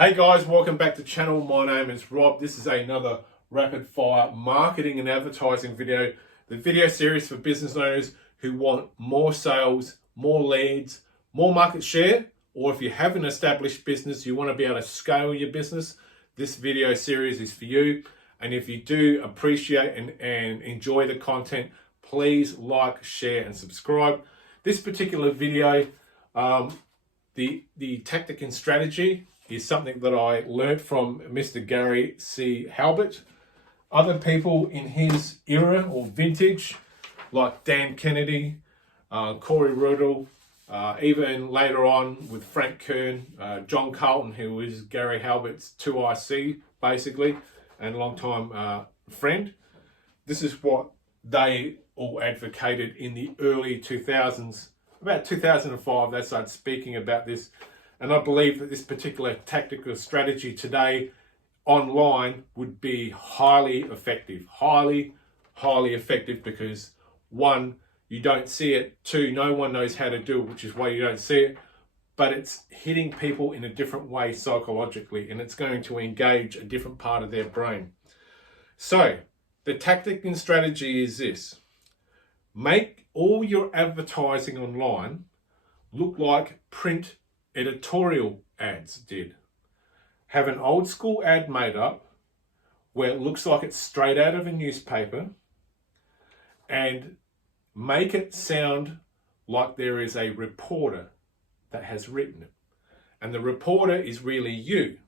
Hey guys, welcome back to the channel. My name is Rob. This is another rapid fire marketing and advertising video. The video series for business owners who want more sales, more leads, more market share, or if you have an established business, you want to be able to scale your business, this video series is for you. And if you do appreciate and enjoy the content, please like, share and subscribe. This particular video, the tactic and strategy is something that I learned from Mr. Gary C. Halbert. Other people in his era or vintage, like Dan Kennedy, Corey Rudel, even later on with Frank Kern, John Carlton, who was Gary Halbert's 2IC, basically, and longtime friend. This is what they all advocated in the early 2000s. About 2005, they started speaking about this. And I believe that this particular tactical strategy today online would be highly effective. Highly effective because one, you don't see it. Two, no one knows how to do it, which is why you don't see it. But it's hitting people in a different way psychologically, and it's going to engage a different part of their brain. So the tactic and strategy is this. Make all your advertising online look like print editorial ads did. Have an old school ad made up where it looks like it's straight out of a newspaper, and make it sound like there is a reporter that has written it. And the reporter is really you.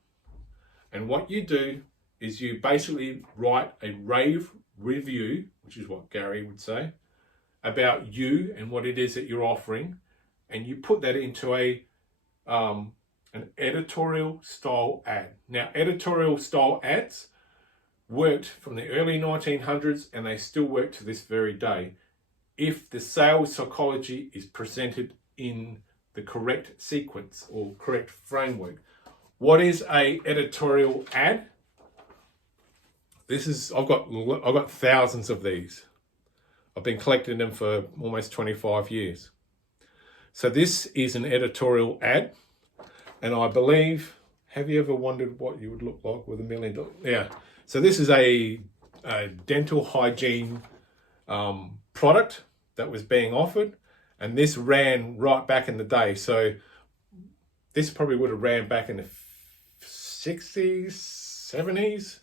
And what you do is you basically write a rave review, which is what Gary would say, about you and what it is that you're offering, and you put that into an editorial style ad. Now, editorial style ads worked from the early 1900s and they still work to this very day if the sales psychology is presented in the correct sequence or correct framework. What is a editorial ad? I've got thousands of these. I've been collecting them for almost 25 years. So this is an editorial ad. And I believe, have you ever wondered what you would look like with $1 million? Yeah. So this is a dental hygiene product that was being offered. And this ran right back in the day. So this probably would have ran back in the 60s, 70s,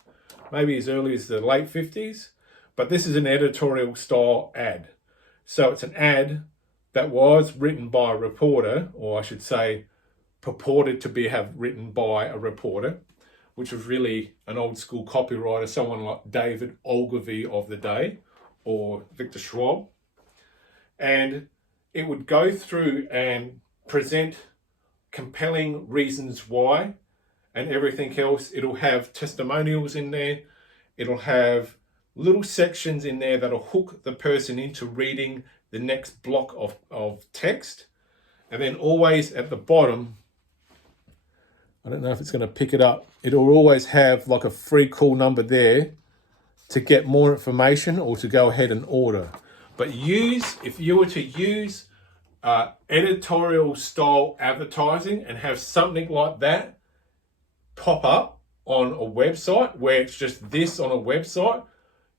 maybe as early as the late 50s. But this is an editorial style ad. So it's an ad that was written by a reporter, or I should say, purported to have written by a reporter, which was really an old school copywriter, someone like David Ogilvy of the day, or Victor Schwab. And it would go through and present compelling reasons why and everything else. It'll have testimonials in there. It'll have little sections in there that'll hook the person into reading the next block of text. And then always at the bottom, I don't know if it's going to pick it up, it'll always have like a free call number there to get more information or to go ahead and order. But if you were to use editorial style advertising and have something like that pop up on a website where it's just this on a website,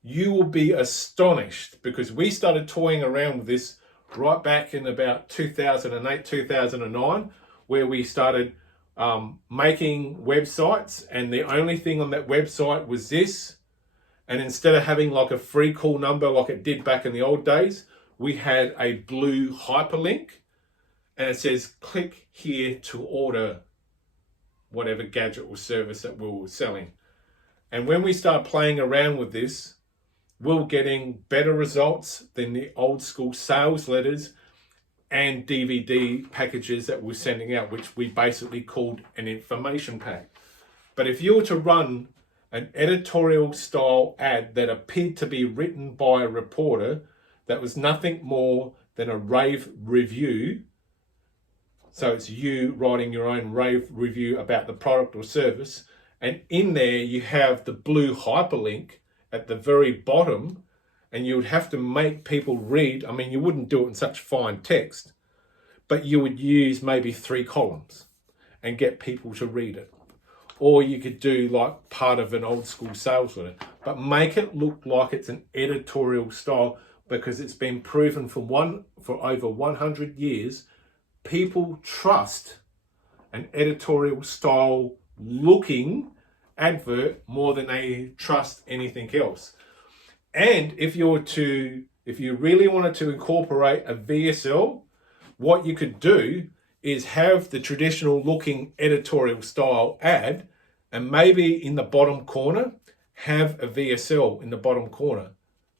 you will be astonished, because we started toying around with this right back in about 2008, 2009, where we started making websites, and the only thing on that website was this. And instead of having like a free call number like it did back in the old days, we had a blue hyperlink, and it says click here to order whatever gadget or service that we were selling. And when we start playing around with this, we're getting better results than the old school sales letters and DVD packages that we're sending out, which we basically called an information pack. But if you were to run an editorial style ad that appeared to be written by a reporter, that was nothing more than a rave review. So it's you writing your own rave review about the product or service. And in there you have the blue hyperlink at the very bottom, and you would have to make people read. I mean, you wouldn't do it in such fine text, but you would use maybe 3 columns and get people to read it. or you could do like part of an old school sales letter, but make it look like it's an editorial style, because it's been proven for over 100 years, people trust an editorial style looking advert more than they trust anything else. And if you really wanted to incorporate a VSL, what you could do is have the traditional looking editorial style ad, and maybe in the bottom corner, have a VSL in the bottom corner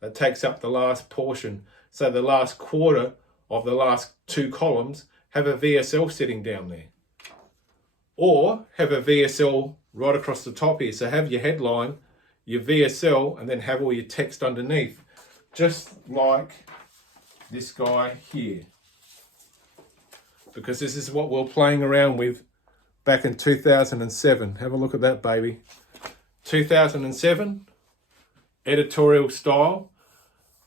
that takes up the last portion. So the last quarter of the last 2 columns have a VSL sitting down there. Or have a VSL right across the top here. So have your headline, your VSL, and then have all your text underneath. Just like this guy here. Because this is what we were playing around with back in 2007. Have a look at that, baby. 2007, editorial style.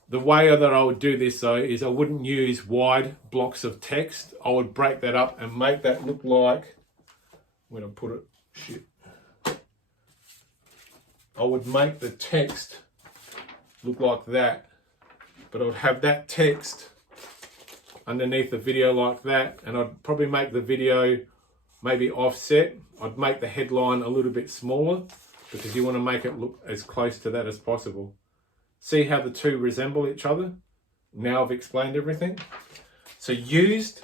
The way that I would do this though is I wouldn't use wide blocks of text. I would break that up and make that look like, when I put it, I would make the text look like that, but I would have that text underneath the video like that, and I'd probably make the video maybe offset. I'd make the headline a little bit smaller because you want to make it look as close to that as possible. See how the two resemble each other? Now I've explained everything. So use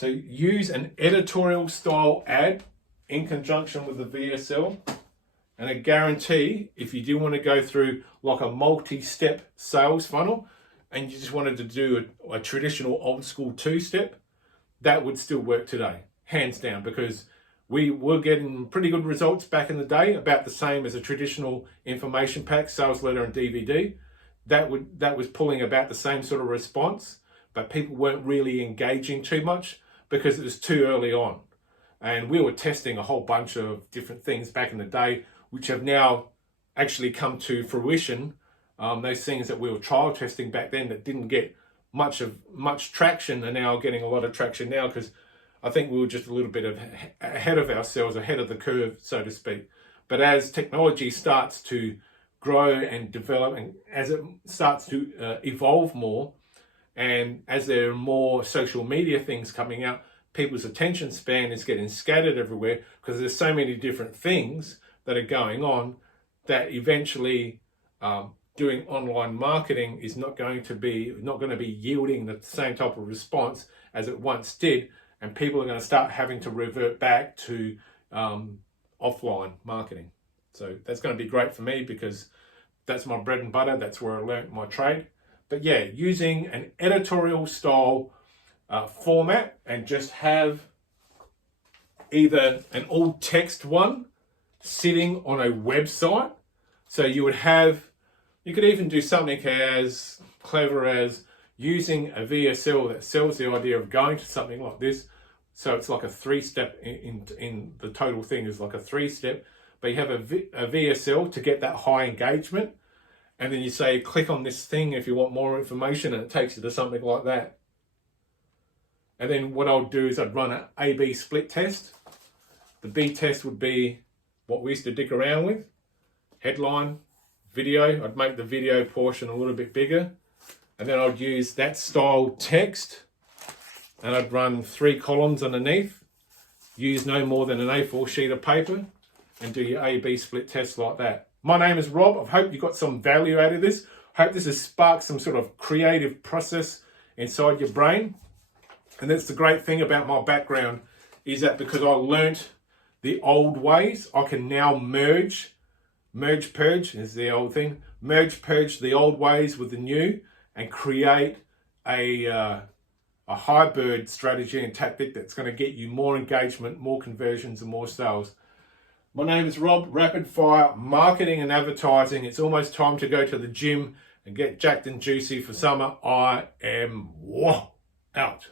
an editorial style ad in conjunction with the VSL, and I guarantee if you do want to go through like a multi-step sales funnel and you just wanted to do a traditional old school 2-step, that would still work today, hands down, because we were getting pretty good results back in the day, about the same as a traditional information pack, sales letter and DVD. That was pulling about the same sort of response, but people weren't really engaging too much because it was too early on. And we were testing a whole bunch of different things back in the day, which have now actually come to fruition. Those things that we were trial testing back then that didn't get much traction are now getting a lot of traction now, because I think we were just a little bit ahead of ourselves, ahead of the curve, so to speak. But as technology starts to grow and develop, and as it starts to evolve more, and as there are more social media things coming out, people's attention span is getting scattered everywhere because there's so many different things that are going on that eventually doing online marketing is not going to be yielding the same type of response as it once did, and people are going to start having to revert back to offline marketing. So that's going to be great for me because that's my bread and butter. That's where I learnt my trade. But yeah, using an editorial style format and just have either an all text one sitting on a website. So you could even do something as clever as using a VSL that sells the idea of going to something like this. So it's like a 3-step in the total thing is like a 3-step, but you have a VSL to get that high engagement. And then you say, click on this thing if you want more information, and it takes you to something like that. And then what I'll do is I'd run an A/B split test. The B test would be what we used to dick around with. Headline, video. I'd make the video portion a little bit bigger. And then I'd use that style text. And I'd run 3 columns underneath. Use no more than an A4 sheet of paper. And do your A/B split test like that. My name is Rob. I hope you got some value out of this. I hope this has sparked some sort of creative process inside your brain. And that's the great thing about my background, is that because I learnt the old ways, I can now merge, purge is the old thing, purge the old ways with the new and create a hybrid strategy and tactic that's going to get you more engagement, more conversions and more sales. My name is Rob, Rapid Fire Marketing and Advertising. It's almost time to go to the gym and get jacked and juicy for summer. I am out.